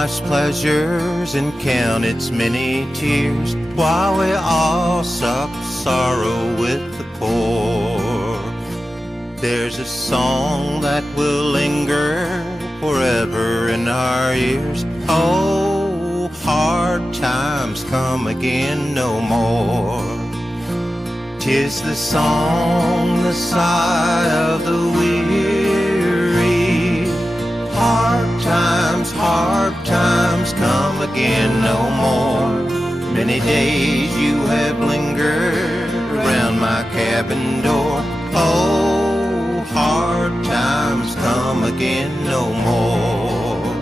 life's pleasures and count its many tears, while we all sup sorrow with the poor. There's a song that will linger forever in our ears. Oh, hard times come again no more. 'Tis the song, the sigh of the weary. Hard times come again no more. Many days you have lingered around my cabin door. Oh, hard times come again no more.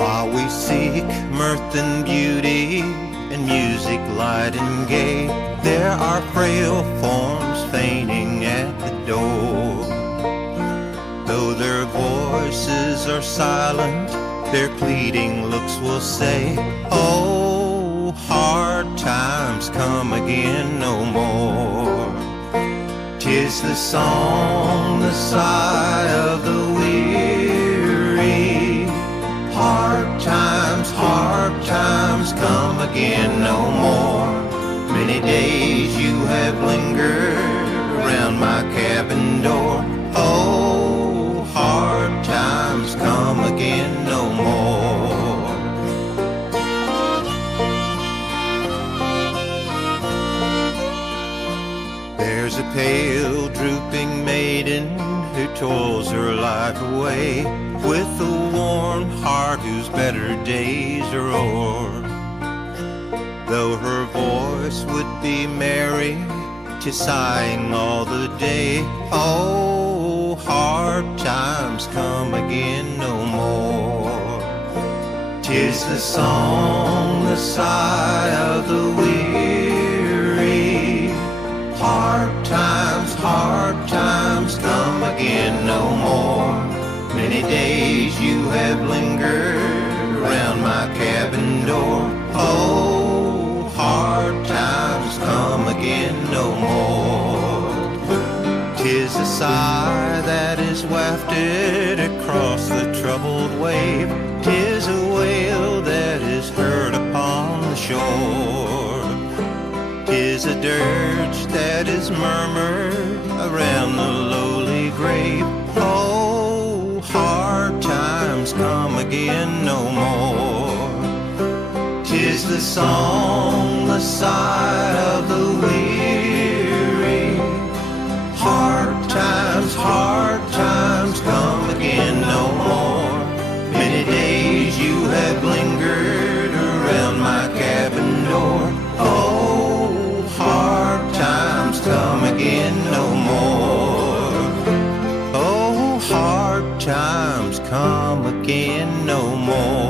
While we seek mirth and beauty and music light and gay, there are frail forms fainting at the door. Though their voices are silent, their pleading looks will say, oh, hard times come again no more. 'Tis the song, the sigh of the weary. Hard times come again no more. Many days you have lingered around my cabin door. Oh, hard times come again no more. There's a pale, drooping maiden who toils her life away, with a worn heart whose better days are o'er. Though her voice would be merry, 'tis sighing all the day. Oh, hard times come again no more. 'Tis the song, the sigh of the weary. Hard times come again no more. Many days you have lingered around my cabin door. Oh, hard times come again no more. 'Tis a sigh that is wafted across the troubled wave. 'Tis a wail that is heard upon the shore. 'Tis a dirge that is murmured around the lowly grave. Oh, hard times come again no more. 'Tis the song, the sigh of the weary. Hard times come again no more. Many days you have lingered around my cabin door. Oh, hard times come again no more. Oh, hard times come again no more.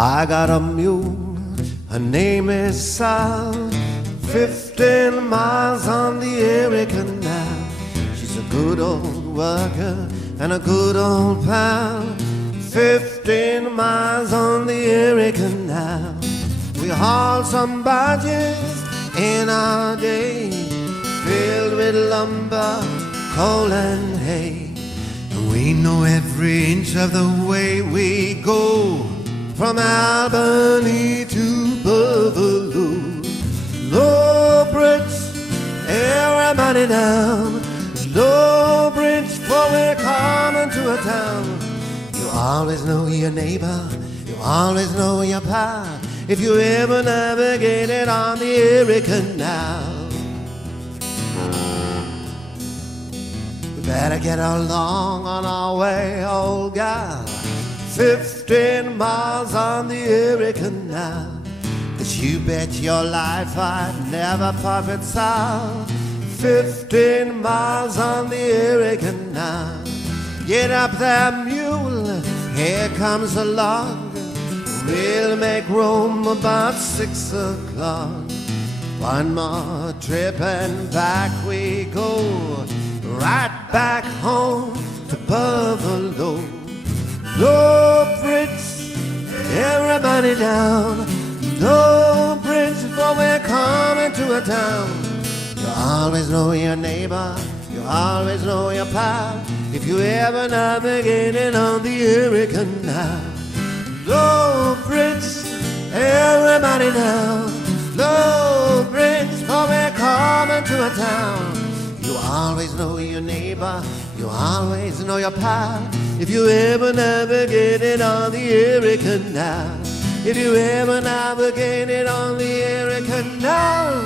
I got a mule, her name is Sal, 15 miles on the Erie Canal. She's a good old worker and a good old pal, 15 miles on the Erie Canal. We hauled some barges in our day, filled with lumber, coal and hay. We know every inch of the way we go, from Albany to Buffalo. Low bridge, everybody down. Low bridge, for we're coming to a town. You always know your neighbor, you always know your pal, if you ever navigated on the Erie Canal. We better get along on our way, old gal. 15 miles on the Erie Canal. 'Cause you bet your life I'd never puff it south. 15 miles on the Erie Canal. Get up there, mule, here comes the log. We'll make room about 6 o'clock. One more trip and back we go, right back home to Buffalo. Low bridge, everybody down. Low bridge, for we're coming to a town. You always know your neighbor, you always know your pal, if you ever navigated on the Erie Canal. Low bridge, everybody down. Low bridge, for we're coming to a town. You always know your neighbor, you always know your pal, if you ever navigated on the Erie Canal. If you ever navigated on the Erie Canal.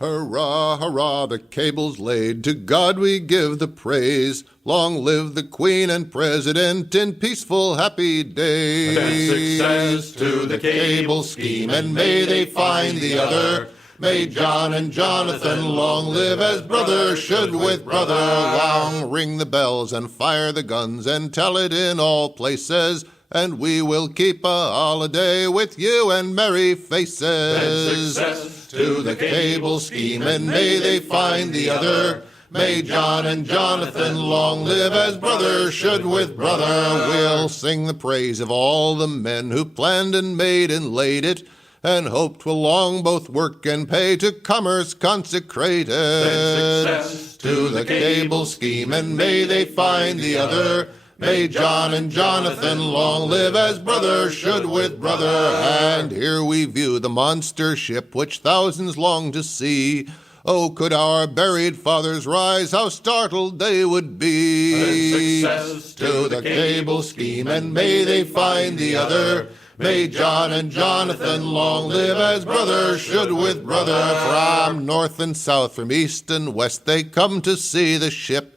Hurrah, hurrah, the cable's laid, to God we give the praise. Long live the Queen and President in peaceful, happy days. Then success to the cable scheme, and may they find the other. May John and Jonathan long live as brother should with brother. Long ring the bells and fire the guns and tell it in all places, and we will keep a holiday with you and merry faces. Then success to the cable scheme, and may they find the other. May John and Jonathan long live as brother should with brother. We'll sing the praise of all the men who planned and made and laid it, and hoped will long both work and pay to commerce consecrated. Then success to the cable scheme, and may they find the other. May John and Jonathan long live as brother should with brother. And here we view the monster ship which thousands long to see. Oh, could our buried fathers rise, how startled they would be. Then success to the cable scheme, and may they find the other. May John and Jonathan long live as brother should with brother. From north and south, from east and west, they come to see the ship,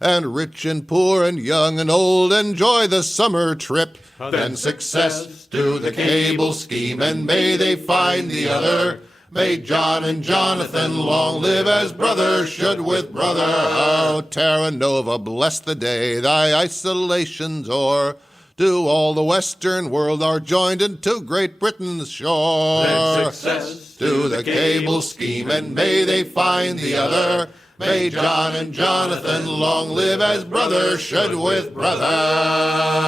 and rich and poor and young and old enjoy the summer trip. Then success to the cable scheme, and may they find the other. May John and Jonathan long live as brother should with brother. Oh, Terra Nova, bless the day thy isolation's o'er. Do all the western world are joined into Great Britain's shore. Then success to the cable scheme, and may they find the other. May John and Jonathan long live as brother should with brother.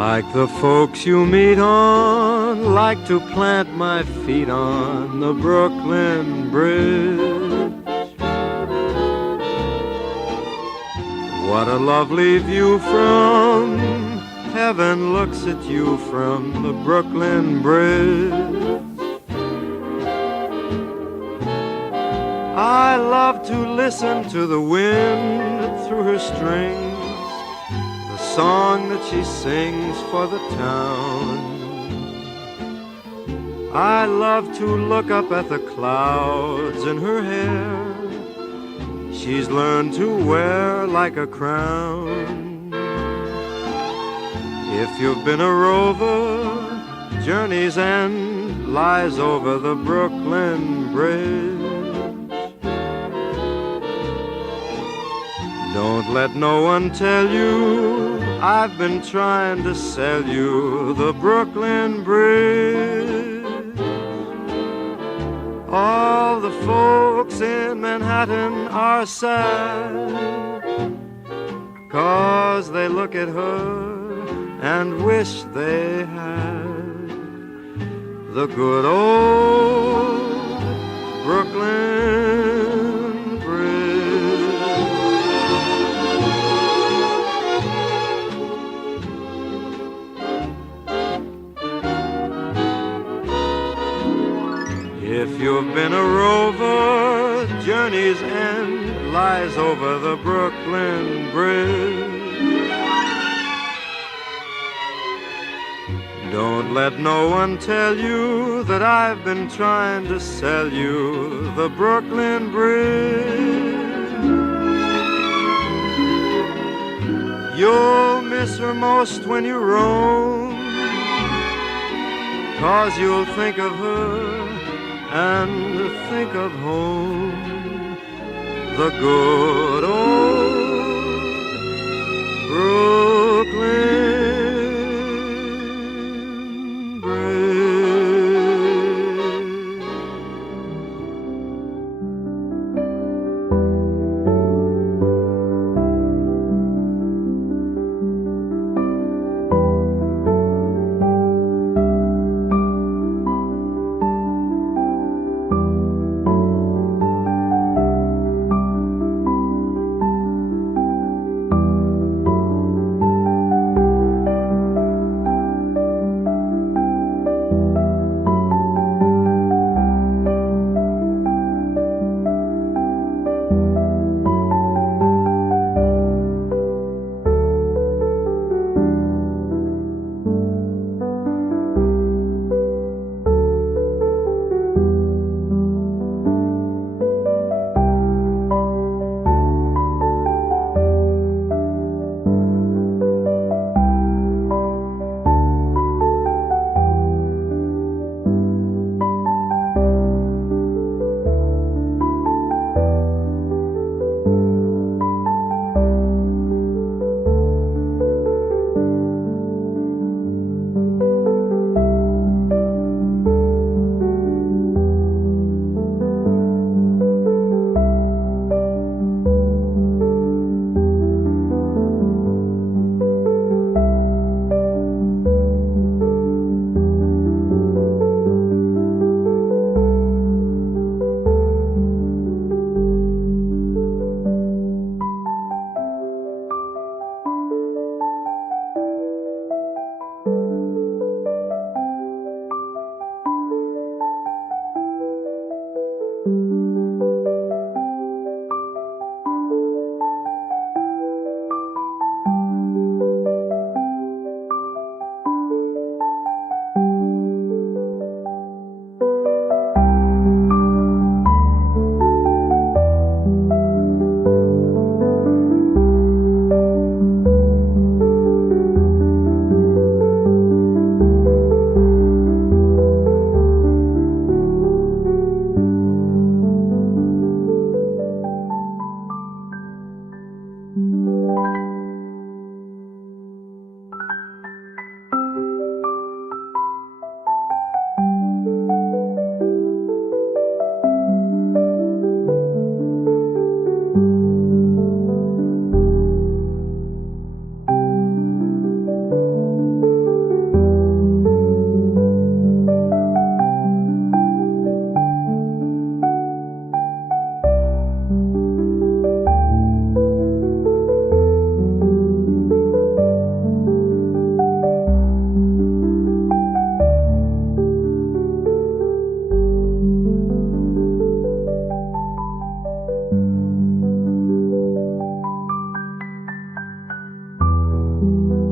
Like the folks you meet on, like to plant my feet on the Brooklyn Bridge. What a lovely view from heaven looks at you from the Brooklyn Bridge. I love to listen to the wind through her strings, the song that she sings for the town. I love to look up at the clouds in her hair, she's learned to wear like a crown. If you've been a rover, Journey's End lies over the Brooklyn Bridge. Don't let no one tell you I've been trying to sell you the Brooklyn Bridge. All the folks in Manhattan are sad, 'cause they look at her and wish they had the good old Brooklyn Bridge. If you've been a rover, Journey's End lies over the Brooklyn Bridge. Don't let no one tell you that I've been trying to sell you the Brooklyn Bridge. You'll miss her most when you roam, 'cause you'll think of her and think of home, the good old Brooklyn Bridge. you.